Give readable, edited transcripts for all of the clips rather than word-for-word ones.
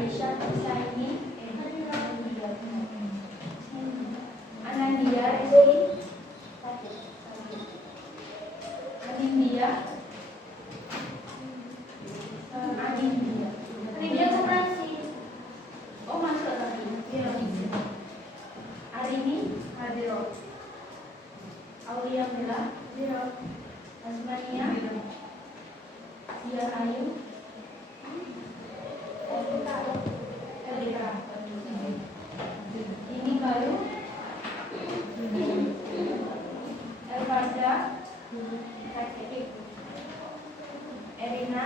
Aisyah, Husaini, Anandia, Rizki, Adindia, Adindia koperasi. Oh masuk lagi. Arini, Hadiro, Aulia Mila, Hadiro, Asmania, Dia Ayu, Erika, ini baru, Elvada, Erina,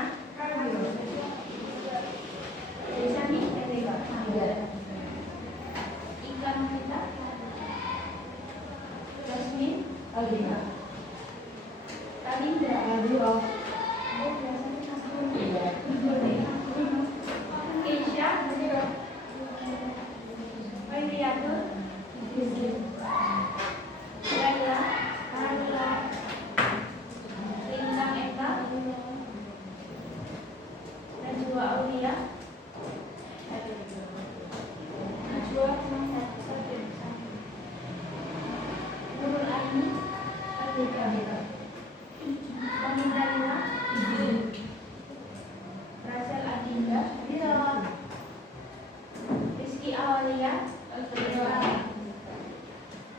Desani, Erika, Ikan kita, Jasmine, Aldina, Talinda, Keisha, Fairiatul, Laila, Lintang Eka, Najwa Aulia, Najwa Nurul Aini, Wanita Lila, Rachel Adinda, Rizky Awalia,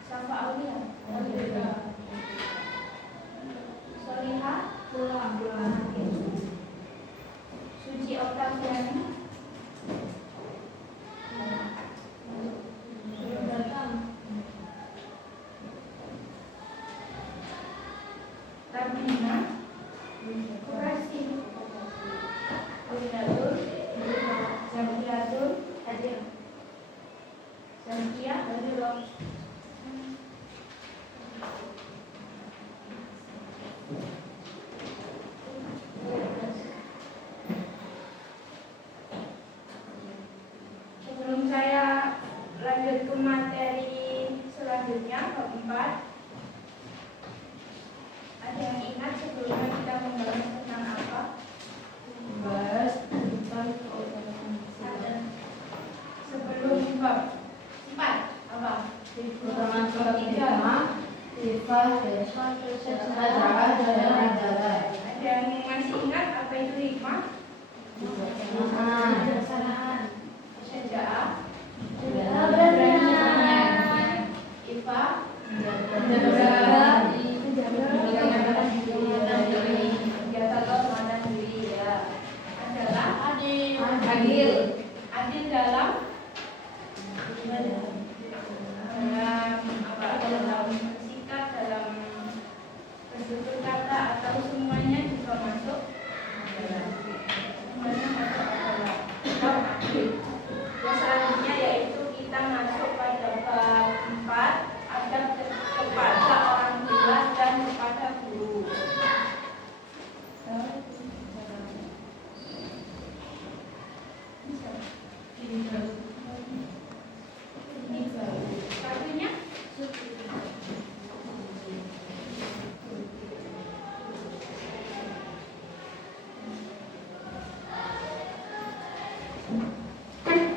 Safa Aulia, Soliha, Suci Oktaviani, Tabina, Kurasi, Ulidatul, Zakiatul, Hadir, Zakia, Hadir. Sebelum saya lanjut ke materi selanjutnya, bab 4, ada yang ingat sebelumnya kita membahas tentang apa? Membahas tentang Ada. Sebelum bab 4, apa? Pertama bab 3, sifat sejarah dan ajaran. Ada yang masih ingat apa itu hikmah? Syaja'ah, Ifa, adalah adil dalam apa? Dalam sikap, dalam bertutur kata, atau semuanya juga masuk. Semuanya masuk adalah sikap adil. Yang selanjutnya yaitu kita masuk pada bab 4, adab kepada orang tua dan kepada guru. Satunya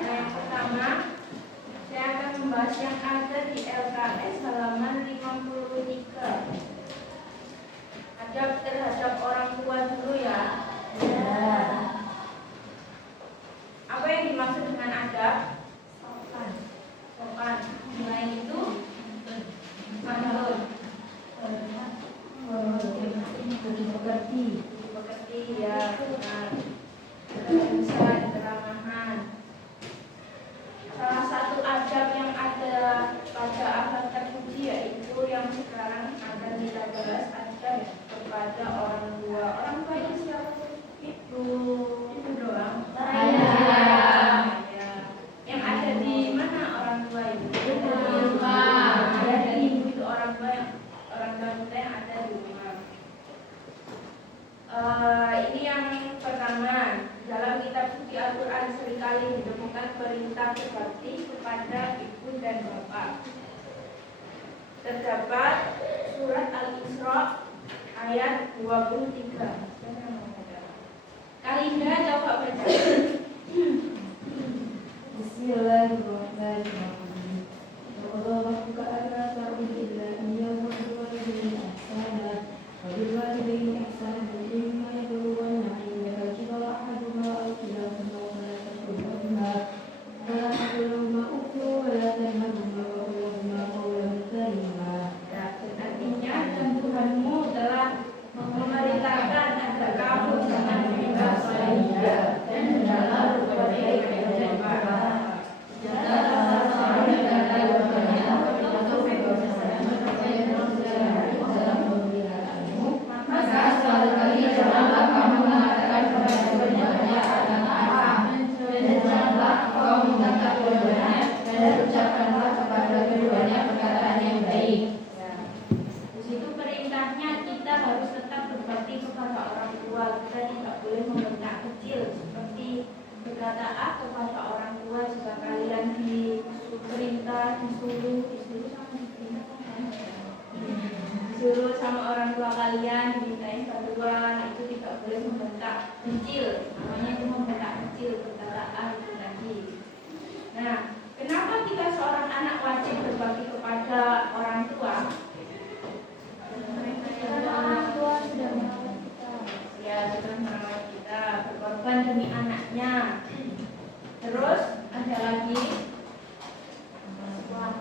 yang pertama, saya akan membahas yang ada di LKS halaman 53. Adab terhadap orang tua dulu ya. Apa yang dimaksud dengan adab? Sopan. Selain itu, santun. Dimengerti ya, benar. Bisa keramahan. Salah satu adab yang ada pada akhlak terpuji yaitu yang sekarang akan kita bahas, adab kepada orang tua. Orang tua itu siapa? Itu doang. Ya. Yang ada di mana orang tua itu? Ada di ibu itu orang tua kita yang ada di rumah. Ini yang pertama, dalam kitab suci Al-Quran seringkali ditemukan perintah berbakti kepada ibu dan bapak. Terdapat surat Al-Isra ayat 23. Kalinda coba baca. kecil, namanya cuma bentak kecil, perkataan itu tadi. Nah, kenapa kita seorang anak wajib berbakti kepada orang tua? Karena orang tua sudah merawat kita. Ya, sudah merawat kita, berkorban demi anaknya. Terus ada lagi uang,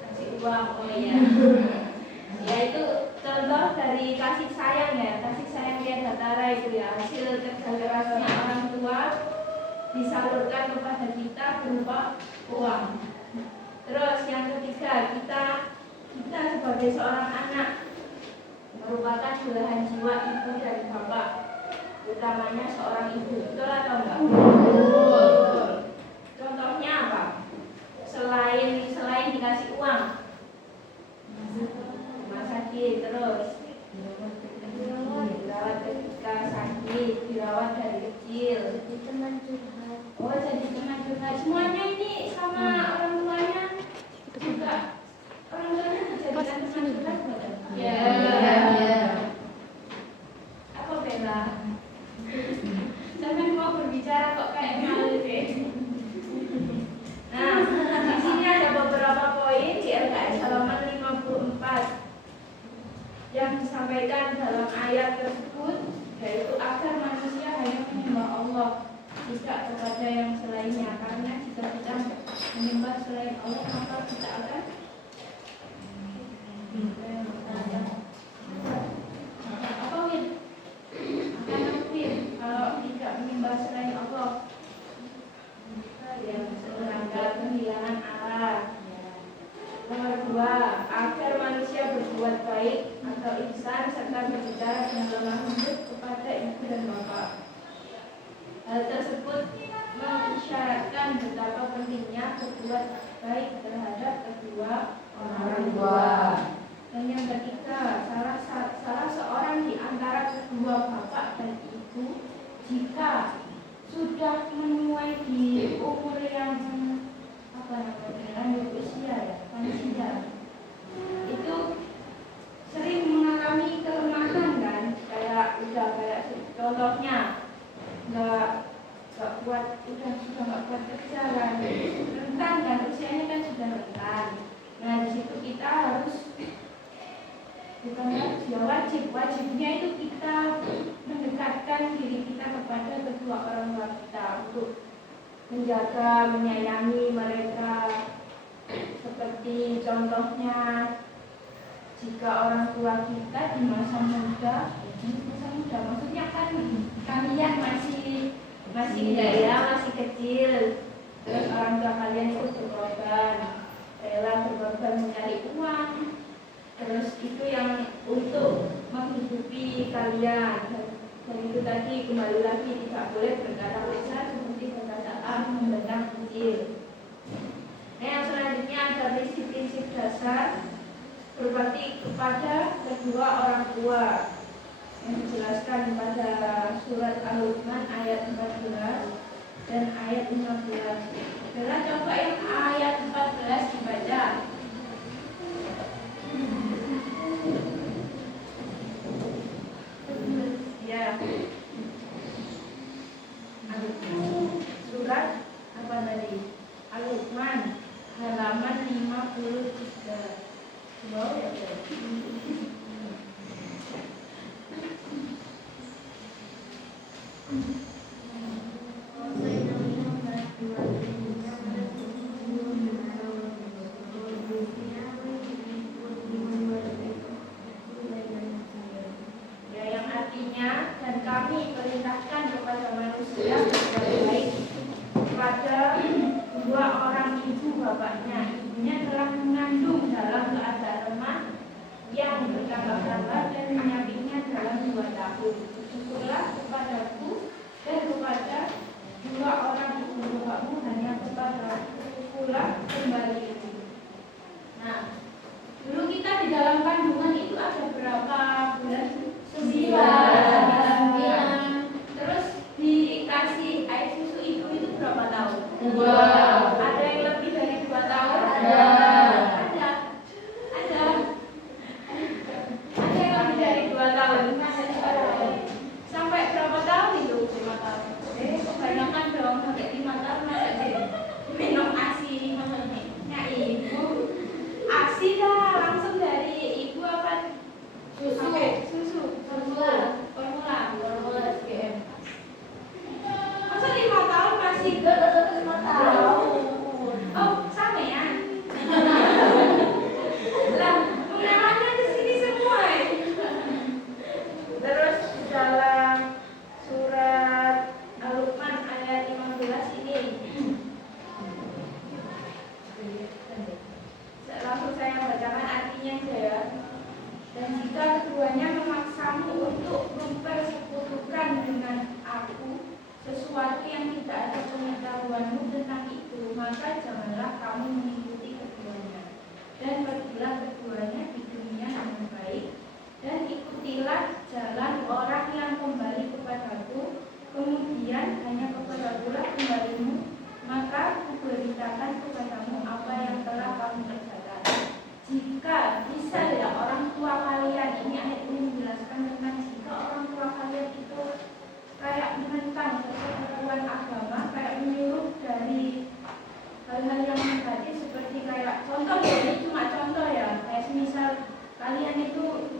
kasih uang, oh iya. Ya itu contoh dari kasih sayang ya, kasih sayang tiada tara itu ya, hasil kerja kerasnya orang tua disalurkan kepada kita berupa uang. Terus yang ketiga, kita sebagai seorang anak merupakan belahan jiwa ibu dan bapak, utamanya seorang ibu. Betul atau enggak? Betul. Contohnya apa? Selain dikasih uang, rumah sakit, terus dirawat ketika sakit, dirawat dari kecil, jadi teman curhat. Oh, jadi teman curhat. Semuanya ini sama orang tuanya juga. Orang tuanya dijadikan teman curhat bukan? Ya. Apa Bella? Sampai mau berbicara kok kayak malu deh. Nah, di sini ada beberapa poin di LKS halaman 54 yang disampaikan dalam ayat tersebut, yaitu agar manusia hanya menyembah Allah, tidak kepada yang selainnya. Karena jika kita menyembah selain Allah, maka kita akan apa Win? Akan apa Win? Kalau tidak menyembah selain Allah, yang melanggar kehilangan arah. Nomor 2, agar manusia berbuat baik atau ihsan serta berbicara dengan lemah lembut kepada ibu dan bapak. Hal tersebut mengisyaratkan betapa pentingnya berbuat baik terhadap kedua orang tua. Dan yang ketiga, salah seorang di antara kedua bapak dan ibu jika sudah menuai di umur yang lanjut usia ya, lansia, itu sering mengalami kelemahan kan, kayak contohnya nggak kuat, sudah nggak kuat kerja kan, rentan kan, usianya kan sudah rentan. Nah di situ kita harus wajibnya itu kita mendekatkan diri kita kepada kedua orang tua kita untuk menjaga, menyayangi mereka. Seperti contohnya, jika orang tua kita di masa muda maksudnya kan kalian masih ya, masih kecil, terus orang tua kalian itu rela berkorban mencari uang, terus itu yang untuk menghidupi kalian. Dan itu tadi kembali lagi tidak boleh berkata besar seperti perkataan membentang kecil. Nah, yang selanjutnya ada prinsip-prinsip dasar berbakti kepada kedua orang tua yang dijelaskan pada surat Al-Luqman ayat 14 dan ayat 15. Bella coba yang ayat 14 dibaca. Ya. Surat apa tadi? Al-Luqman halaman 53. Wow, ya. Kami perintahkan kepada manusia berbuat baik kepada dua orang ibu bapaknya. Ibunya telah mengandung dalam keadaan lemah yang bertambah-tambah dan menyapitnya dalam 2 tahun. Syukurlah kepadaku dan kepada dua orang ibu bapakmu, hanya kepada pula kembali. Nah, dulu kita di dalam kandungan itu ada berapa bulan? 9. Terus dikasih air susu ibu itu berapa tahun? 2. Ada yang lebih dari 2 tahun? Ada yang lebih dari 2 tahun. Sampai berapa tahun itu? 3 atau 5 tahun. Oh, sama ya. Lah, pengenalannya di sini semua. Terus di dalam surat Al-Luqman ayat 15 ini. Langsung saya bacakan artinya saja ya. Dan jika keduanya memaksamu untuk mempersekutukan dengan aku sesuatu yang tidak ada pengetahuanmu tentang itu, maka janganlah kamu mengikuti keduanya. Dan pergilah keduanya di dunia dengan baik, dan ikutilah jalan orang yang kembali kepadaku, kemudian hanya kepadakulah kembalimu, maka kuberitakan kepadamu apa yang telah kamu kerjakan. Jika bisa ya orang tua kalian, ini ayat ini menjelaskan tentang jika orang tua kalian itu kayak menentang ketentuan agama, kayak menyuruh dari hal-hal yang negatif seperti kayak contoh ya, ini cuma contoh ya, kayak misal kalian itu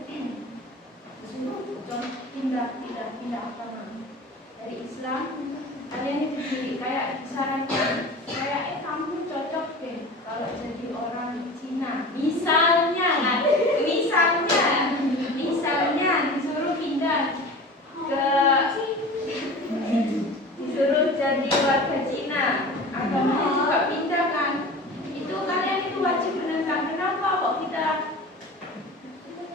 disuruh pindah agama dari Islam, kalian itu kayak disarankan kayak kamu cocok deh kalau jadi orang Cina misalnya disuruh pindah ke disuruh jadi warga Cina, agamanya juga pindah kan, itu kalian itu wajib menentang. Kenapa kok kita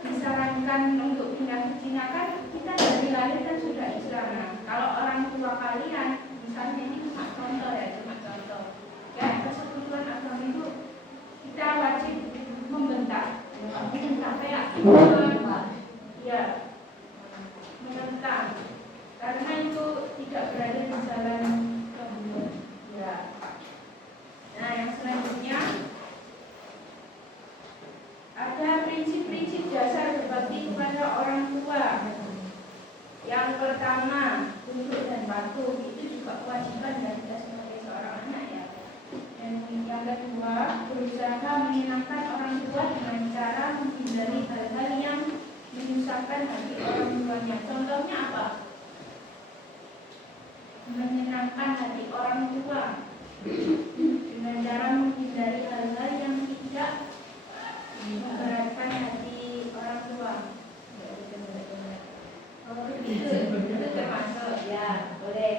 disarankan untuk pindah ke Cina? Kan kita dari lahir kan sudah Islam. Nah, kalau orang tua kalian misalnya, ini cuma contoh ya persekutuan agama itu kita wajib membentak kayak ya menentang, karena itu tidak berada di jalan kebenaran ya. Nah, yang selanjutnya ada prinsip-prinsip dasar berbakti kepada orang tua. Yang pertama, tunduk dan patuh, itu juga kewajiban dari kita sebagai seorang anak ya. Dan yang kedua, berusaha menyenangkan orang tua dengan cara menghindari hal-hal yang menyusahkan hati orang tuanya. Contohnya apa? Menyenangkan hati orang tua dengan cara menghindari hal-hal yang tidak memberatkan hati orang tua. Itu termasuk ya, boleh.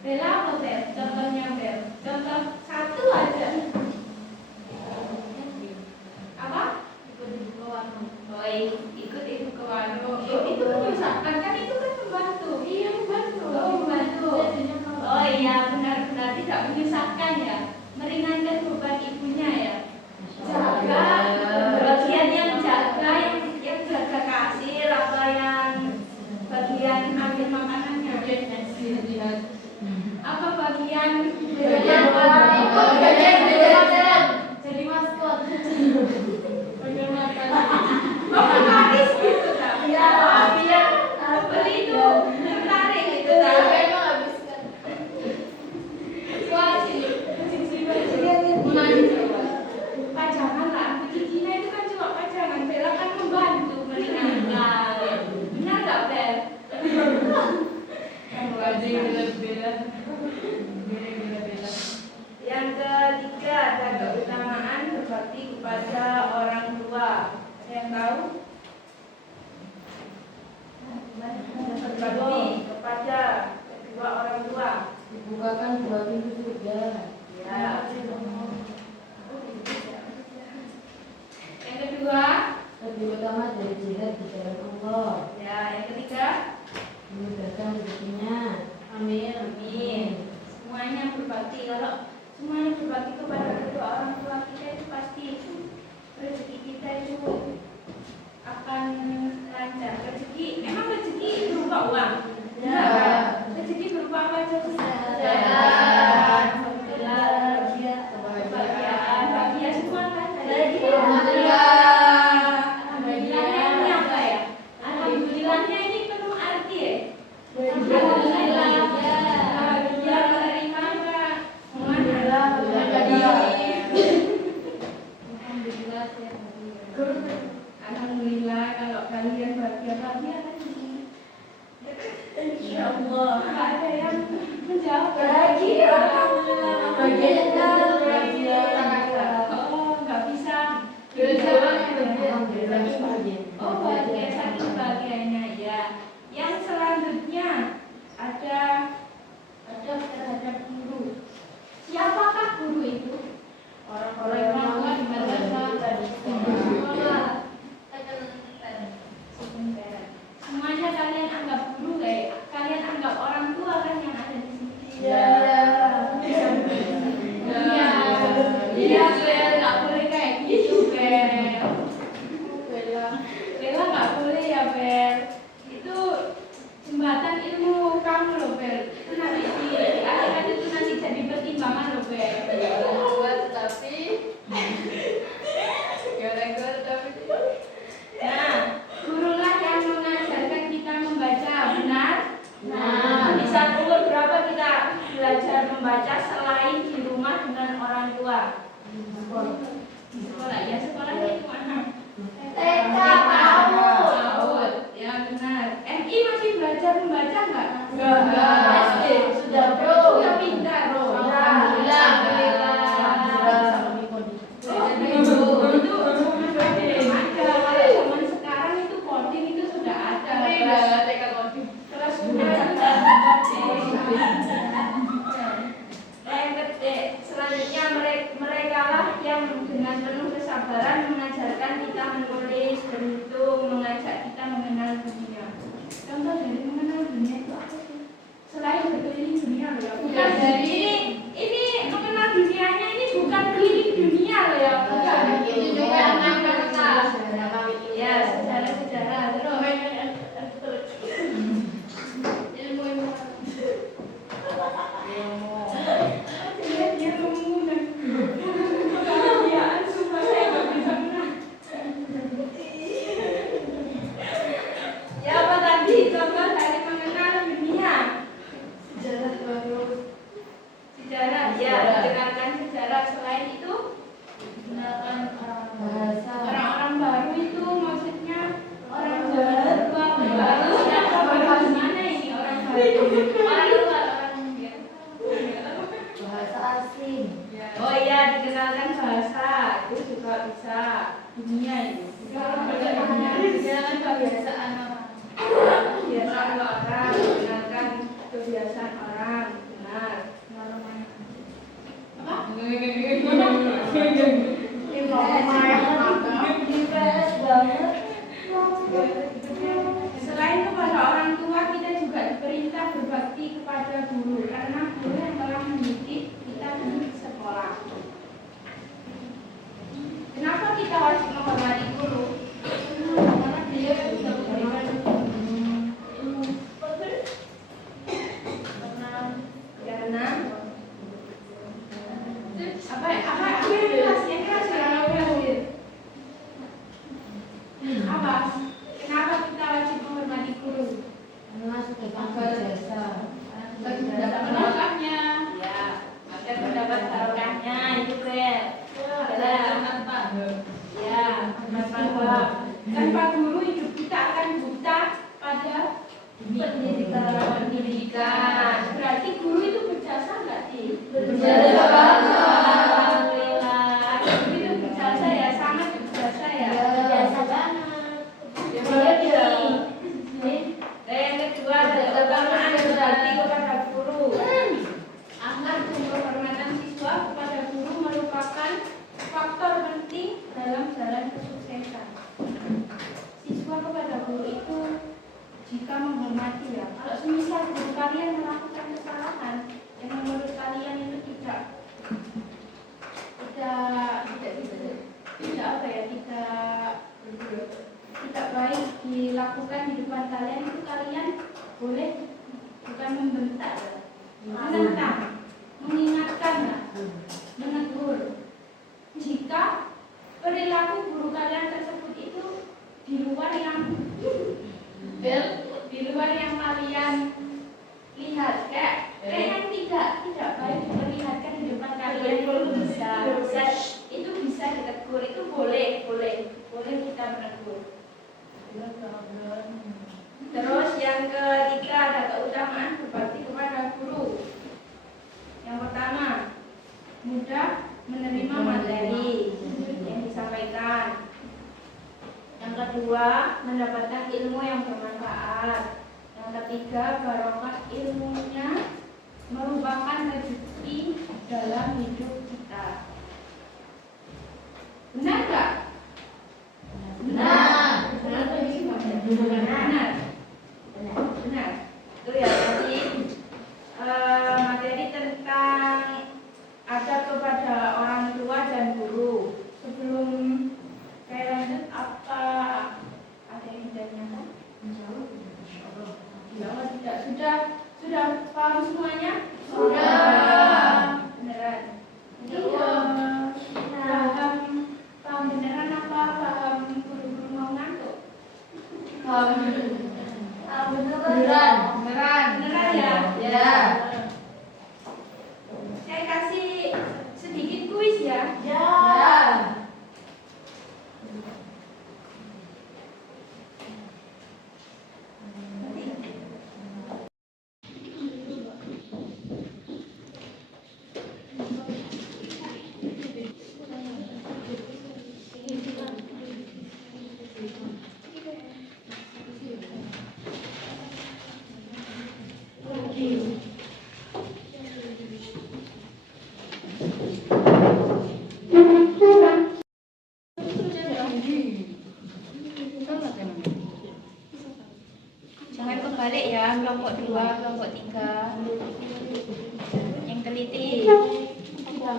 Bella apa Bel? Contohnya Bel. Contoh satu aja. Apa? Ikut ibu ke warung. Oh, ikut ibu ke warung. Itu menyusahkan kan? Itu kan membantu. Iya, membantu. Oh, membantu. Oh iya, benar-benar tidak menyusahkan ya. Meringankan beban ibunya ya. Jaga bagian yang jaga, yang jaga kasir, apa yang bagian ambil makanannya. Apa bagian jadi maskot. Otomatis gitu tak? Ya, biar beli itu menarik gitu tak? Wah, pajangan lah, Cina itu kan cuma pajangan, Bella kan membantu meringankan. Benar tak Bel? Yang ketiga, ada keutamaan berbakti kepada orang tua. Ada yang tahu? Berbakti kepada kedua orang tua. Dibukakan dua pintu surga. Ya. Yang kedua, lebih utama dari jihad di jalan Allah. Ya, yang ketiga, memudahkan rezekinya. Amin. Semuanya berbakti. Kalau semuanya berbakti kepada kedua orang tua kita, itu pasti rezeki kita itu akan lancar. Rezeki, emang rezeki berupa uang? Ya. Rezeki berupa apa aja? Kesehatan, kebahagiaan, bahagia semua kan? Alhamdulillahnya ini apa ya? Alhamdulillahnya ini penuh arti ya. Alhamdulillah. Bahagia menerima Alhamdulillah kalau kalian bahagia kan? Insya Allah ada yang menjawab bahagia. membaca selain di rumah dengan orang tua? Di sekolah. Ya, sekolahnya di mana? TK, PAUD. Ya, benar. MI masih belajar membaca enggak? Enggak. SD. Sudah, Bro. Sudah pintar, Bro. Alhamdulillah. Itu belum ada. Kalau zaman sekarang itu coding itu sudah ada. Kelas selanjutnya mereka lah yang dengan penuh kesabaran mengajarkan kita menulis, berhitung, mengajak kita mengenal dunia. Contoh dari mengenal dunia itu apa sih? Selain berkeliling dunia loh ya. Bukan dari ini mengenal dunianya ini bukan keliling dunia loh ya. Bukan. Itu juga Ya, sejarah terus. Dia ngomong kebahagiaan sumpah saya nggak bisa menang. Ya apa tadi contoh dari mengenal dunia? Sejarah ya, mendengarkan sejarah. Selain itu bahasa. orang-orang baru itu maksudnya orang baru siapa baru mana ini orang baru? Orang luar, orang biasa. Bahasa asing. Oh iya, dikenalkan bahasa itu juga bisa dunia itu. Kebiasaan orang, mengenalkan kebiasaan orang, benar. Apa? IPS banget. Selain kepada orang tua, kita juga diperintah berbakti kepada guru karena guru yang telah mendidik kita di sekolah. Kenapa kita harus menghormati guru? Karena dia bisa memberikan ilmu. Karena apa yang keras ya apa? Kenapa kita wajib menghormati guru? Karena sudah jasa. Barokahnya, ya, agar mendapat barokahnya itu keren. Ya, tanpa guru hidup kita akan buta pada pendidikan. Berarti guru itu berjasa nggak sih? Berjasa banget. Alhamdulillah. Guru itu berjasa ya, sangat berjasa ya. Berjasa banget. Yang kedua adalah keutamaan berbakti kepada guru. Agar penghormatan siswa kepada guru merupakan faktor penting dalam jalan kesuksesan. Siswa kepada guru itu jika menghormati ya. Kalau semisal guru kalian melakukan kesalahan yang menurut kalian itu tidak baik dilakukan di depan kalian, itu kalian boleh bukan membentak ya, menentang, mengingatkan, menegur. Jika perilaku guru kalian tersebut itu di luar yang kalian lihat, kayak yang tidak baik diperlihatkan di depan kalian, itu bisa ditegur, itu boleh kita menegur. Terus yang ketiga ada keutamaan berbakti kepada guru. Yang pertama, mudah menerima materi yang disampaikan. Yang kedua, mendapatkan ilmu yang bermanfaat. Yang ketiga, barokah ilmunya merupakan rezeki dalam hidup kita. Benar nggak? Benar. Itu ya tadi materi tentang adab kepada orang tua dan guru. Sebelum saya lanjut, apa ada yang ditanyakan? Tidak. Sudah paham semuanya? Sudah. Beneran. Ya,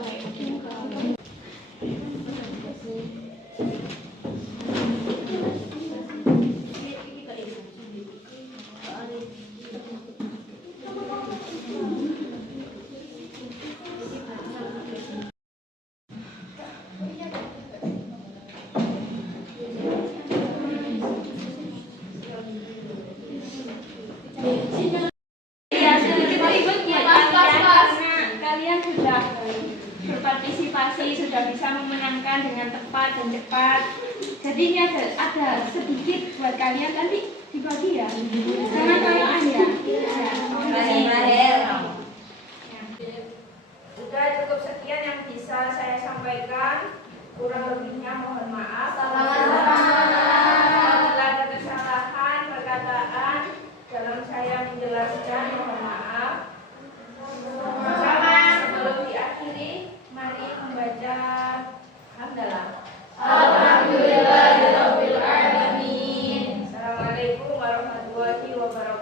sedikit ribet ya karena kalian sudah berpartisipasi, sudah bisa memenangkan dengan tepat dan cepat. Jadi ini ada sedikit buat kalian nanti dibagi ya. Jangan kayak ya. Sudah cukup sekian yang bisa saya sampaikan. Kurang lebihnya mohon maaf. Apabila ada kesalahan perkataan dalam saya menjelaskan, mohon maaf. Sama sebelum diakhiri, mari membaca hamdalah. Alhamdulillahirabbil alamin. Assalamualaikum warahmatullahi wabarakatuh.